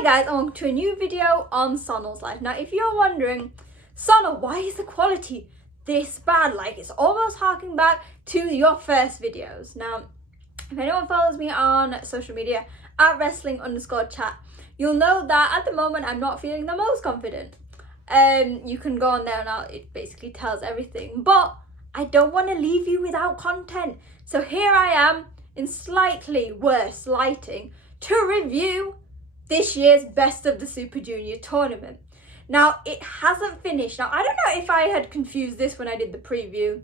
Hi guys, and welcome to a new video on Sonal's life. Now if you're wondering, Sonal, why is the quality this bad? Like it's almost harking back to your first videos. Now if anyone follows me on social media at wrestling_chat, you'll know that at the moment I'm not feeling the most confident. You can go on there now, it basically tells everything, but I don't want to leave you without content. So here I am in slightly worse lighting to review this year's Best of the Super Junior tournament. Now, it hasn't finished. Now, I don't know if I had confused this when I did the preview,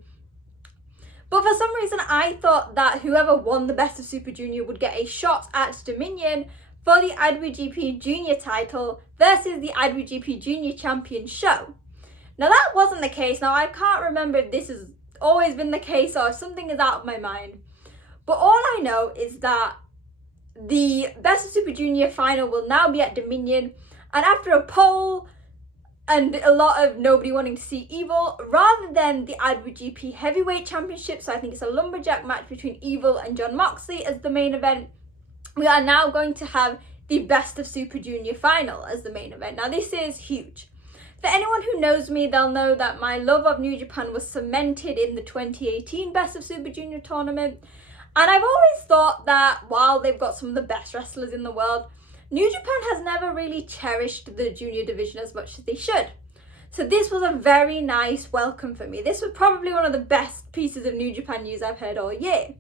but for some reason I thought that whoever won the Best of Super Junior would get a shot at Dominion for the IWGP Junior title versus the IWGP Junior Champion show. Now, that wasn't the case. Now, I can't remember if this has always been the case or if something is out of my mind, but all I know is that the Best of Super Junior final will now be at Dominion, and after a poll and a lot of nobody wanting to see Evil, rather than the IWGP Heavyweight Championship, so I think it's a lumberjack match between Evil and Jon Moxley as the main event, we are now going to have the Best of Super Junior final as the main event. Now this is huge. For anyone who knows me, they'll know that my love of New Japan was cemented in the 2018 Best of Super Junior tournament. And I've always thought that while they've got some of the best wrestlers in the world, New Japan has never really cherished the junior division as much as they should. So this was a very nice welcome for me. This was probably one of the best pieces of New Japan news I've heard all year.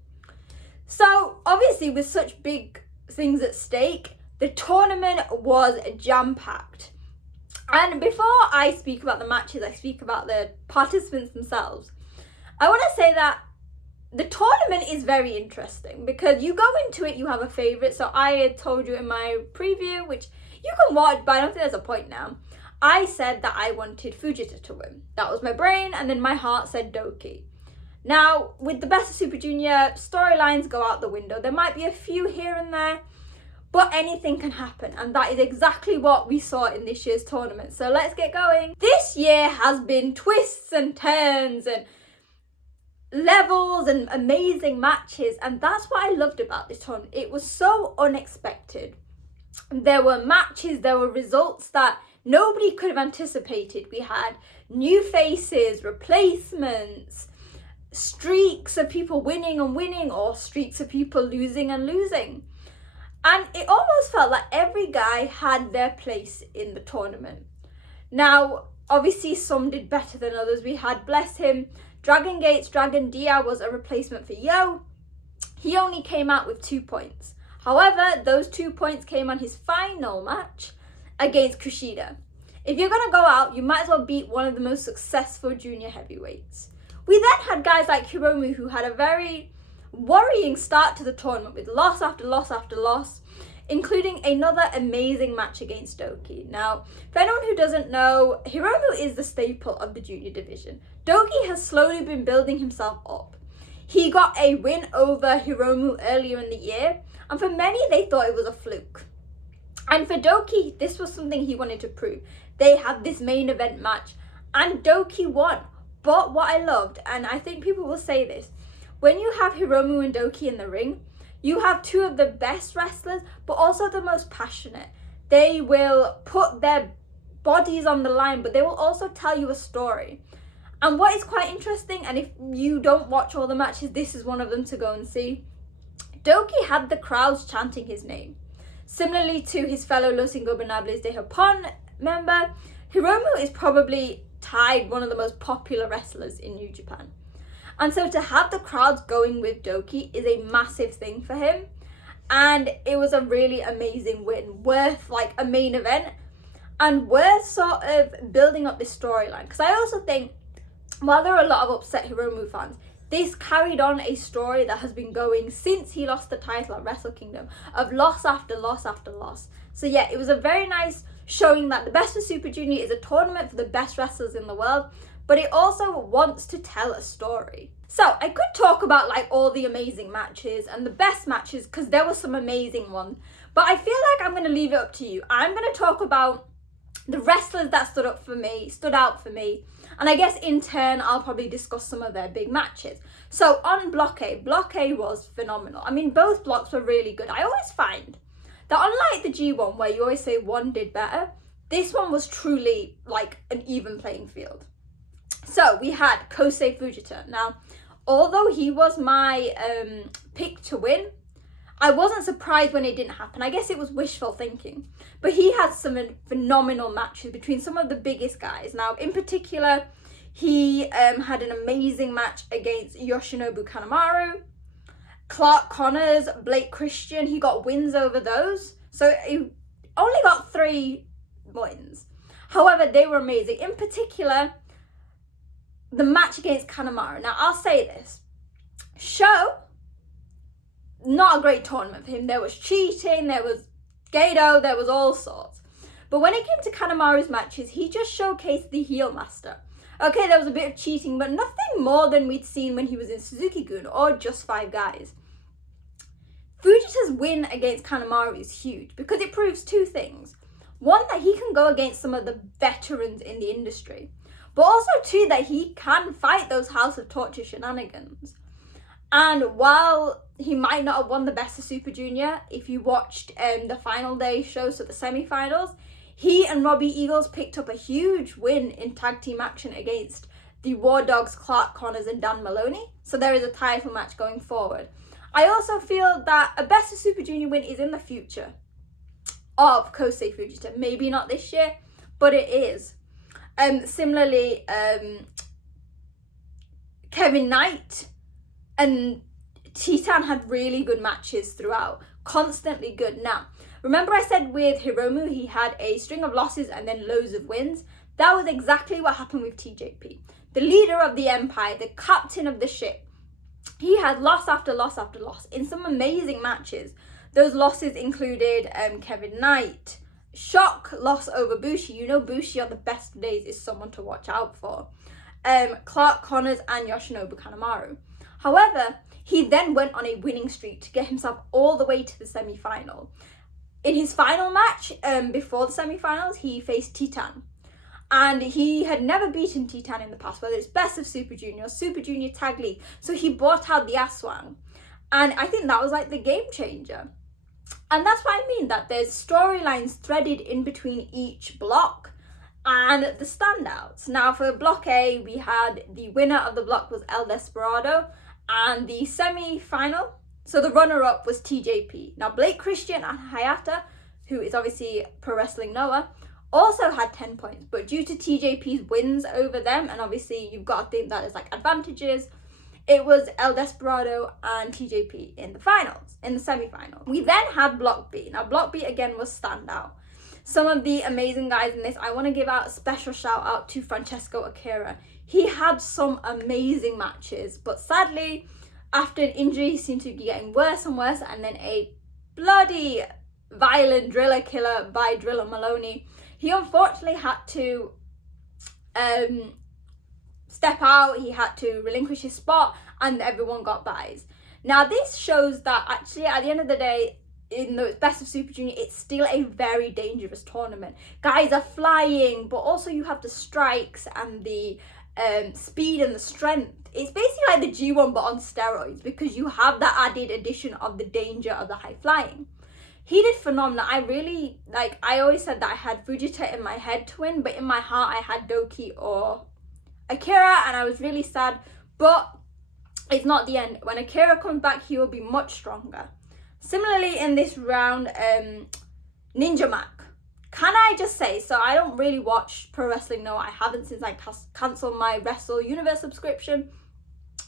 So obviously with such big things at stake, the tournament was jam-packed. And before I speak about the matches, I speak about the participants themselves. I want to say that the tournament is very interesting because you go into it, you have a favourite. So I had told you in my preview, which you can watch, but I don't think there's a point now. I said that I wanted Fujita to win. That was my brain, and then my heart said Doki. Now, with the Best of Super Junior, storylines go out the window. There might be a few here and there, but anything can happen, and that is exactly what we saw in this year's tournament. So let's get going. This year has been twists and turns and levels and amazing matches, and that's what I loved about this tournament. It was so unexpected. There were matches, there were results that nobody could have anticipated. We had new faces, replacements, streaks of people winning and winning, or streaks of people losing and losing. And it almost felt like every guy had their place in the tournament. Now, obviously some did better than others. We had, bless him, Dragon Gate's Dragon Dia was a replacement for Yo. He only came out with 2 points. However, those 2 points came on his final match against Kushida. If you're going to go out, you might as well beat one of the most successful junior heavyweights. We then had guys like Hiromu, who had a very worrying start to the tournament with loss after loss after loss, including another amazing match against Doki. Now, for anyone who doesn't know, Hiromu is the staple of the junior division. Doki has slowly been building himself up. He got a win over Hiromu earlier in the year, and for many, they thought it was a fluke. And for Doki, this was something he wanted to prove. They had this main event match, and Doki won. But what I loved, and I think people will say this, when you have Hiromu and Doki in the ring, you have two of the best wrestlers, but also the most passionate. They will put their bodies on the line, but they will also tell you a story. And what is quite interesting, and if you don't watch all the matches, this is one of them to go and see. Doki had the crowds chanting his name. Similarly to his fellow Los Ingobernables de Japón member, Hiromu is probably tied one of the most popular wrestlers in New Japan. And so to have the crowds going with Doki is a massive thing for him. And it was a really amazing win, worth like a main event and worth sort of building up this storyline. Because I also think, while there are a lot of upset Hiromu fans, this carried on a story that has been going since he lost the title at Wrestle Kingdom, of loss after loss after loss. So yeah, it was a very nice showing that the Best of Super Junior is a tournament for the best wrestlers in the world, but it also wants to tell a story. So I could talk about like all the amazing matches and the best matches, because there were some amazing ones, but I feel like I'm going to leave it up to you. I'm going to talk about the wrestlers that stood out for me, and I guess in turn I'll probably discuss some of their big matches. So on Block A was phenomenal. I mean, both blocks were really good. I always find that unlike the G1 where you always say one did better, this one was truly like an even playing field. So we had Kosei Fujita. Now, although he was my pick to win, I wasn't surprised when it didn't happen. I guess it was wishful thinking. But he had some phenomenal matches between some of the biggest guys. Now, in particular, he had an amazing match against Yoshinobu Kanemaru, Clark Connors, Blake Christian. He got wins over those. So he only got 3 wins. However, they were amazing. In particular, the match against Kanemaru. Now, I'll say this. Sho, not a great tournament for him. There was cheating, there was Gato, there was all sorts. But when it came to Kanemaru's matches, he just showcased the heel master. Okay, there was a bit of cheating, but nothing more than we'd seen when he was in Suzuki-gun or Just 5 Guys. Fujita's win against Kanemaru is huge because it proves 2 things. 1, that he can go against some of the veterans in the industry. But also 2, that he can fight those House of Torture shenanigans. And while he might not have won the Best of Super Junior, if you watched the final day show, so the semi-finals, he and Robbie Eagles picked up a huge win in tag team action against the War Dogs, Clark Connors and Dan Maloney. So there is a title match going forward. I also feel that a Best of Super Junior win is in the future of Kosei Fujita. Maybe not this year, but it is. Similarly, Kevin Knight and Titan had really good matches throughout, constantly good. Now, remember I said with Hiromu he had a string of losses and then loads of wins? That was exactly what happened with TJP. The leader of the empire, the captain of the ship, he had loss after loss after loss in some amazing matches. Those losses included Kevin Knight, shock loss over Bushi. You know Bushi on the best days is someone to watch out for. Clark Connors and Yoshinobu Kanemaru. However, he then went on a winning streak to get himself all the way to the semi-final. In his final match, before the semi-finals, he faced Titan. And he had never beaten Titan in the past, whether it's Best of Super Junior or Super Junior Tag League. So he brought out the Aswang. And I think that was like the game changer. And that's what I mean, that there's storylines threaded in between each block and the standouts. Now for Block A, we had the winner of the block was El Desperado, and the semi-final, so the runner-up was TJP. Now Blake Christian and Hayata, who is obviously Pro Wrestling Noah, also had 10 points, but due to TJP's wins over them, and obviously you've got to think that there's like advantages, it was El Desperado and TJP in the finals, in the semi-final. We then had Block B. Now Block B again was standout. Some of the amazing guys in this, I want to give out a special shout out to Francesco Akira. He had some amazing matches, but sadly, after an injury, he seemed to be getting worse and worse, and then a bloody violent driller killer by Driller Maloney. He unfortunately had to step out, he had to relinquish his spot, and everyone got buys. Now this shows that actually at the end of the day, in the Best of Super Junior, it's still a very dangerous tournament. Guys are flying, but also you have the strikes and the speed and the strength. It's basically like the G1 but on steroids, because you have that added addition of the danger of the high flying. He did phenomenal. I always said that I had Fujita in my head to win, but in my heart I had Doki or Akira, and I was really sad, but it's not the end. When Akira comes back, he will be much stronger. Similarly in this round, Ninja Mac. Can I just say, so I don't really watch Pro Wrestling Noah. I haven't since I cancelled my Wrestle Universe subscription.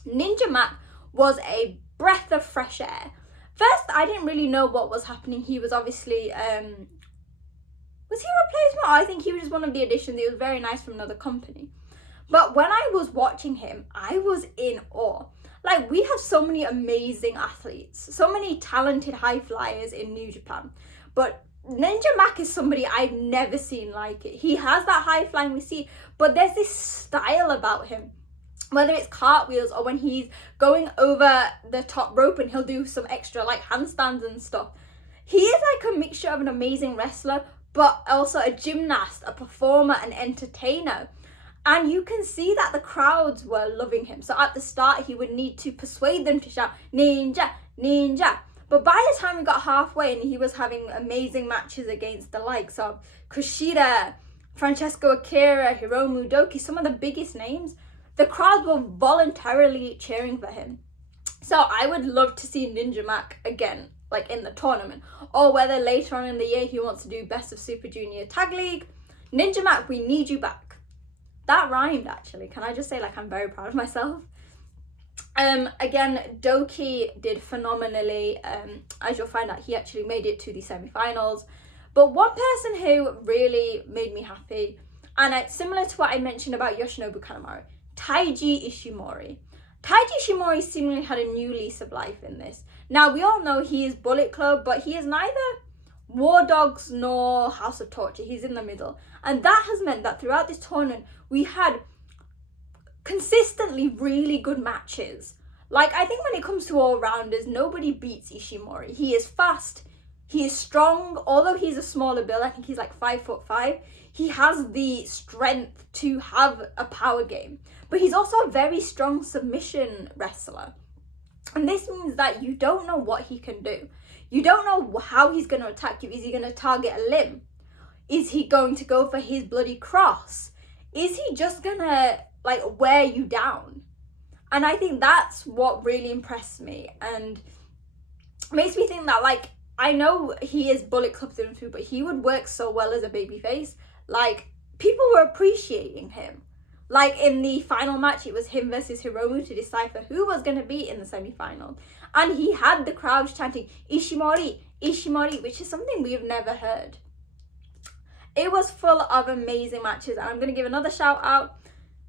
Ninja Mac was a breath of fresh air. First, I didn't really know what was happening. He was obviously, was he a replacement? I think he was just one of the additions. He was very nice from another company. But when I was watching him, I was in awe. Like, we have so many amazing athletes, so many talented high flyers in New Japan. But Ninja Mac is somebody I've never seen like it. He has that high flying we see, but there's this style about him. Whether it's cartwheels or when he's going over the top rope and he'll do some extra like handstands and stuff. He is like a mixture of an amazing wrestler, but also a gymnast, a performer, an entertainer. And you can see that the crowds were loving him. So at the start, he would need to persuade them to shout, "Ninja, Ninja." But by the time we got halfway and he was having amazing matches against the likes of Kushida, Francesco Akira, Hiromu Doki, some of the biggest names, the crowds were voluntarily cheering for him. So I would love to see Ninja Mac again, like in the tournament, or whether later on in the year he wants to do Best of Super Junior Tag League. Ninja Mac, we need you back. That rhymed actually. Can I just say, like, I'm very proud of myself. Again, Doki did phenomenally. As you'll find out, he actually made it to the semi-finals. But one person who really made me happy, and it's similar to what I mentioned about Yoshinobu Kanemaru, Taiji Ishimori. Taiji Ishimori seemingly had a new lease of life in this. Now, we all know he is Bullet Club, but he is neither War Dogs nor House of Torture. He's in the middle. And that has meant that throughout this tournament, we had consistently really good matches. Like, I think when it comes to all-rounders, nobody beats Ishimori. He is fast, he is strong, although he's a smaller build, I think he's like 5'5", he has the strength to have a power game. But he's also a very strong submission wrestler. And this means that you don't know what he can do. You don't know how he's going to attack you. Is he going to target a limb? Is he going to go for his bloody cross? Is he just going to, like, wear you down? And I think that's what really impressed me and makes me think that, like, I know he is Bullet Club through and through, but he would work so well as a babyface. Like, people were appreciating him. Like, in the final match, it was him versus Hiromu to decipher who was going to be in the semi-final. And he had the crowd chanting, Ishimori, Ishimori, which is something we've never heard. It was full of amazing matches, and I'm going to give another shout out,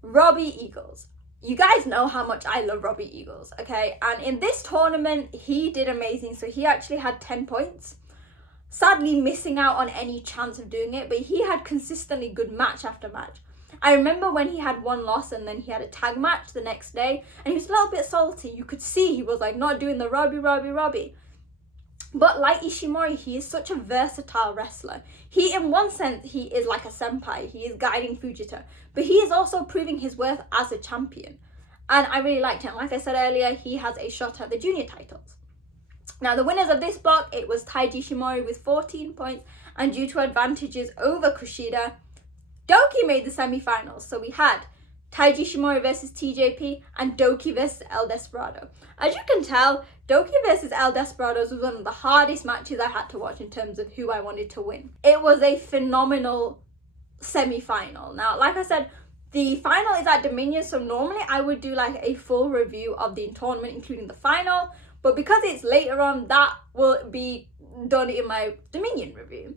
Robbie Eagles. You guys know how much I love Robbie Eagles, okay? And in this tournament, he did amazing. So he actually had 10 points. Sadly, missing out on any chance of doing it, but he had consistently good match after match. I remember when he had one loss and then he had a tag match the next day, and he was a little bit salty. You could see he was like not doing the Robbie. But like Ishimori, he is such a versatile wrestler. He, in one sense, he is like a senpai. He is guiding Fujita. But he is also proving his worth as a champion. And I really liked him. Like I said earlier, he has a shot at the junior titles. Now, the winners of this block, it was Taiji Ishimori with 14 points. And due to advantages over Kushida, Doki made the semi-finals. So we had Taiji Ishimori versus TJP and Doki versus El Desperado. As you can tell, Doki versus El Desperados was one of the hardest matches I had to watch in terms of who I wanted to win. It was a phenomenal semi-final. Now, like I said, the final is at Dominion, so normally I would do like a full review of the tournament, including the final. But because it's later on, that will be done in my Dominion review.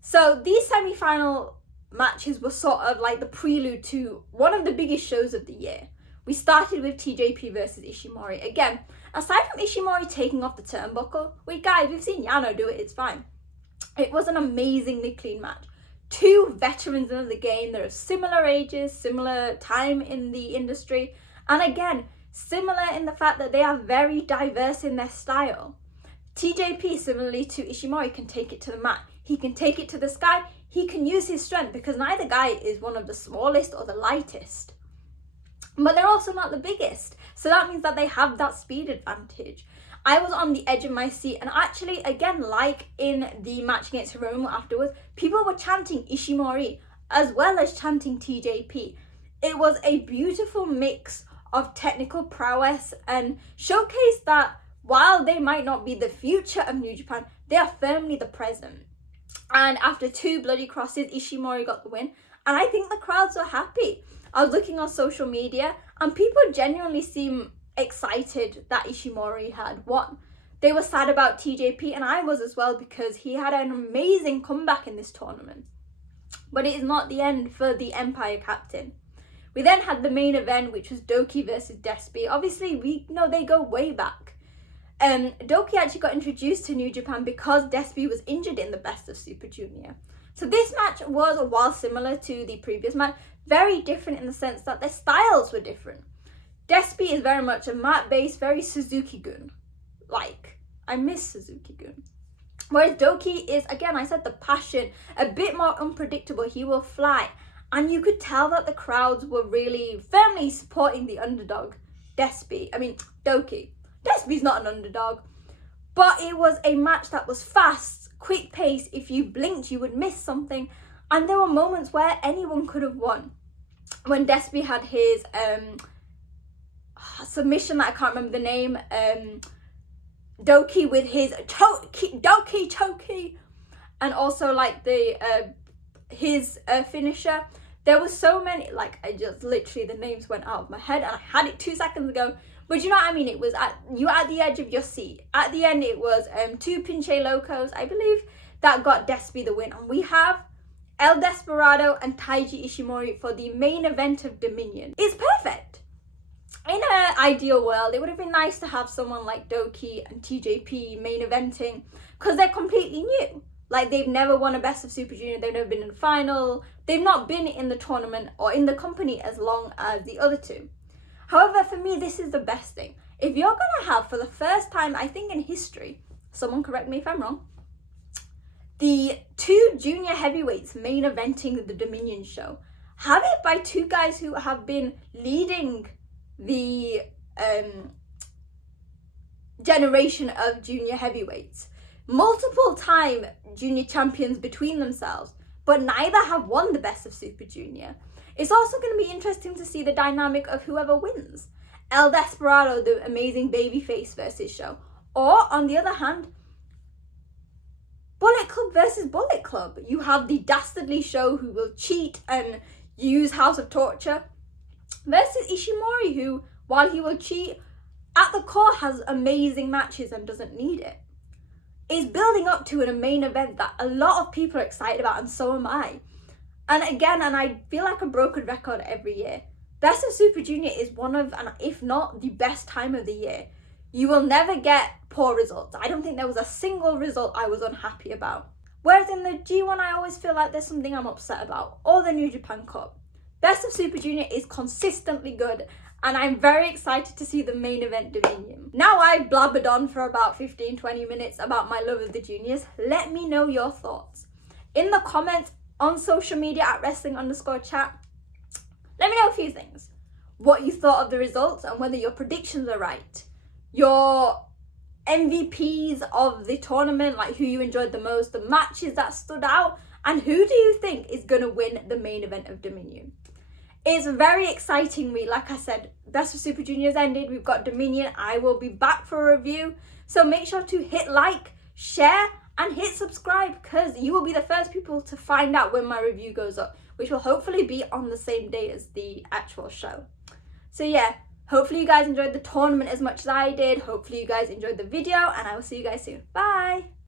So these semi-final matches were sort of like the prelude to one of the biggest shows of the year. We started with TJP versus Ishimori. Again, aside from Ishimori taking off the turnbuckle, guys, we've seen Yano do it, it's fine. It was an amazingly clean match. Two veterans of the game, they're of similar ages, similar time in the industry, and again, similar in the fact that they are very diverse in their style. TJP, similarly to Ishimori, can take it to the mat. He can take it to the sky. He can use his strength because neither guy is one of the smallest or the lightest. But they're also not the biggest. So that means that they have that speed advantage. I was on the edge of my seat, and actually, again, like in the match against Hiromu afterwards, people were chanting Ishimori as well as chanting TJP. It was a beautiful mix of technical prowess and showcased that while they might not be the future of New Japan, they are firmly the present. And after two bloody crosses, Ishimori got the win. And I think the crowds were happy. I was looking on social media and people genuinely seem excited that Ishimori had won. They were sad about TJP, and I was as well, because he had an amazing comeback in this tournament. But it is not the end for the Empire captain. We then had the main event, which was Doki versus Despi. Obviously, we know they go way back. Doki actually got introduced to New Japan because Despi was injured in the Best of Super Junior. So this match was, while similar to the previous match, very different in the sense that their styles were different. Despi is very much a mat-based, very Suzuki-gun. Like, I miss Suzuki-gun. Whereas Doki is, again, I said the passion, a bit more unpredictable. He will fly. And you could tell that the crowds were really firmly supporting the underdog, Doki. Despi's not an underdog. But it was a match that was fast, quick pace. If you blinked, you would miss something. And there were moments where anyone could have won. When Despi had his submission that I can't remember the name, Doki with his Doki choki, and also like the his finisher. There were so many, like, I just literally, the names went out of my head and I had it 2 seconds ago. But you know what I mean? It was you were at the edge of your seat. At the end, it was 2 Pinche Locos, I believe, that got Despi the win. And we have El Desperado and Taiji Ishimori for the main event of Dominion. It's perfect. In an ideal world, it would have been nice to have someone like Doki and TJP main eventing, because they're completely new. Like, they've never won a Best of Super Junior, they've never been in the final, they've not been in the tournament or in the company as long as the other two. However, for me, this is the best thing. If you're going to have, for the first time, I think in history, someone correct me if I'm wrong, the 2 junior heavyweights main eventing the Dominion show, have it by 2 guys who have been leading the generation of junior heavyweights. Multiple time junior champions between themselves, but neither have won the Best of Super Junior. It's also going to be interesting to see the dynamic of whoever wins. El Desperado, the amazing babyface versus Show. Or, on the other hand, Bullet Club versus Bullet Club. You have the dastardly Show who will cheat and use House of Torture, versus Ishimori who, while he will cheat, at the core has amazing matches and doesn't need it. It's building up to a main event that a lot of people are excited about, and so am I. And again, and I feel like a broken record every year, Best of Super Junior is one of, and if not the best time of the year. You will never get poor results. I don't think there was a single result I was unhappy about. Whereas in the G1, I always feel like there's something I'm upset about, or the New Japan Cup. Best of Super Junior is consistently good, and I'm very excited to see the main event Dominion. Now I've blabbered on for about 15-20 minutes about my love of the juniors. Let me know your thoughts in the comments on social media at wrestling_chat. Let me know a few things. What you thought of the results and whether your predictions are right. Your MVPs of the tournament, like who you enjoyed the most, the matches that stood out, and who do you think is going to win the main event of Dominion. It's very exciting week. Like I said, Best of Super Juniors ended. We've got Dominion. I will be back for a review. So make sure to hit like, share, and hit subscribe, because you will be the first people to find out when my review goes up, which will hopefully be on the same day as the actual show. So yeah, hopefully you guys enjoyed the tournament as much as I did. Hopefully you guys enjoyed the video, and I will see you guys soon. Bye!